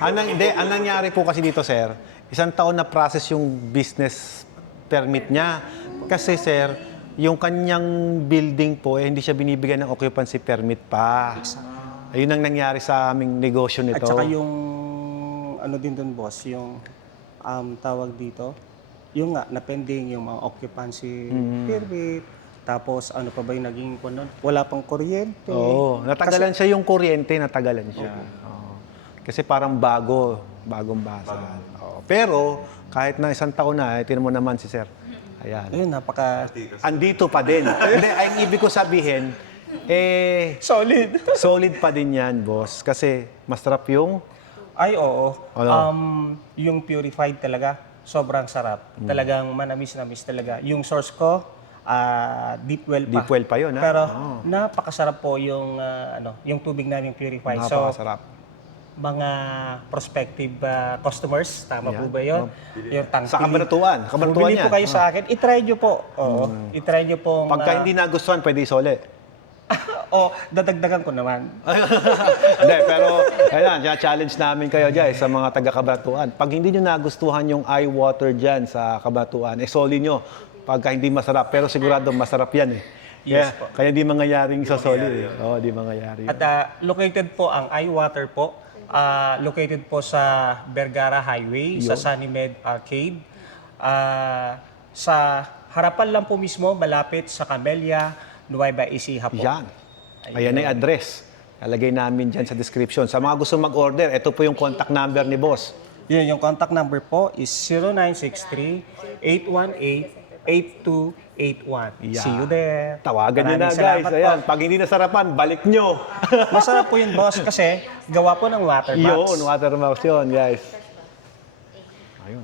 Ang nangyari po kasi dito, sir, isang taon na process yung business permit niya. Kasi, sir, yung kanyang building po, hindi siya binibigyan ng occupancy permit pa. Ayun ang nangyari sa aming negosyo nito. At saka yung ano din doon, boss, yung tawag dito, yung nga, na-pending yung mga occupancy permit, tapos ano pa ba yung naging kuno? Wala pang kuryente. Oo, natagalan siya yung kuryente, natagalan siya. Oo. Kasi parang bagong basa. Oo. Pero, kahit na isang taon na, tinan mo naman si sir. Ayan. Ayun, Andito pa din. Hindi, ang ibig ko sabihin, solid. solid pa din yan, boss. Kasi masarap yung... Ay, oo. Ano? Yung purified talaga, sobrang sarap. Talagang manamis-namis talaga. Yung source ko, deep well pa. Deep well pa yun, ha? Pero napakasarap po yung yung tubig namin purified. So, Napakasarap. mga prospective customers, tama po ba yun? Yung tangki. Sa Kabanatuan. Bumili yan. po kayo sa akin. I-try nyo po. Oo. I-try nyo pong... Pagka hindi nagustuhan, pwede isole. dadagdagan ko naman. Hindi, pero ayan, challenge namin kayo guys sa mga taga-Kabanatuan. Pag hindi nyo nagustuhan yung eye water dyan sa Kabanatuan, soli nyo. Pagka hindi masarap, pero sigurado masarap yan eh. Yes po. Kaya di mangyayaring sa soli. Oo, di mangyayari. At located po ang iWater po. Located po sa Vergara Highway, sa Sunnymed Arcade. Sa harapan lang po mismo, malapit sa Camellia, Nueva Ecija po. Yan. Ayan na yung address. Lalagay namin dyan sa description. Sa mga gusto mag-order, ito po yung contact number ni boss. Yun, yung contact number po is 0963-818-8281. Yeah. See you there. Tawagan nyo na Maraming guys. salamat Ayan, po. pag hindi nasarapan, balik nyo. Masarap po yun, boss, kasi gawa po ng waterbox. Yun, watermarks yun guys. Ayun.